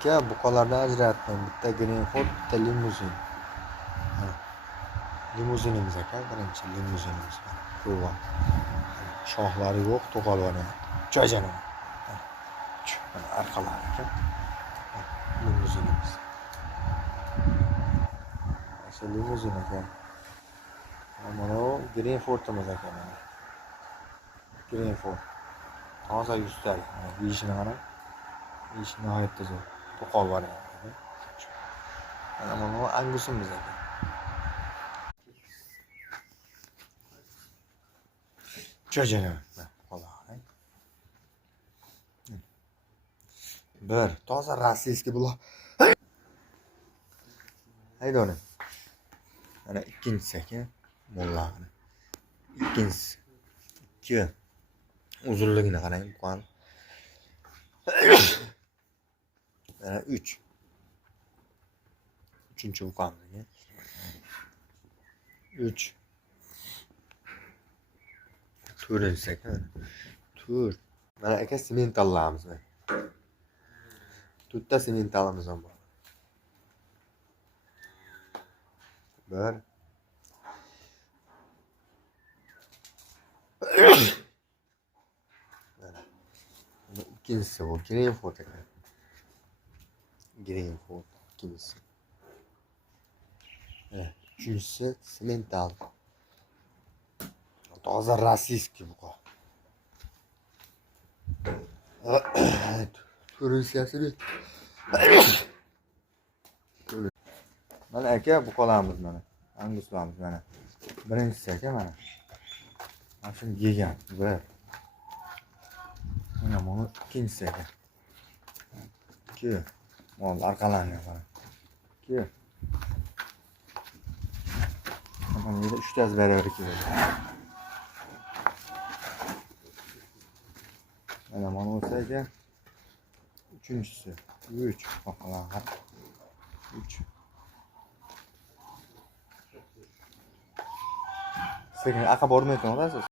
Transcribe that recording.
aka buqalardan ajratdim. Bitta Greenford, bitta limuzin. Limuzinimiz aka, birinchi limuzinimiz. Ko'rgan. Shoxlari yo'q, to'qolvani. Jo'jana. Mana arqalari aka. Limuzinimiz. Shu limuzin aka. Mana bu Greenfordimiz aka mana. Greenford. Toza yuztalik. Yeyishini qarang. Yeyish nihoyatda zo'r. To'qol bor ekan. Mana bu Angusimiz aka. Jo'jana. Qo'lay. Bir toza rossiyskiy bular. Haydoni. Mana ikkinchisi aka. Mollani. İkincisi. 2. Uzunligini qarang, buqan. Mana 3. Uchinchi buqamiz. 3. 4-inchisi aka. 4. Mana aka sementallarimiz. 4 ta sementalimiz ham bor. 1. İkincisi bu Greenford aka. Greenford ikincisi. Evet. Üçüncüsü semental. Toza rossiyskiy buqa. To'rtinchisi. Mana aka buqalarimiz mana. Anguslarimiz mana. Birinchisi aka mana. Mana shuni yegan. Bir. Mana buni ikkinchisi aka. 2. Mana arqalarini qarang. 2. Mana yerda 3 tasi baravar keladi. Mana bo'lsa aka. Uchinchisi. 3. Bakalım. 3. Sekin aqa bormayotgan olasiz.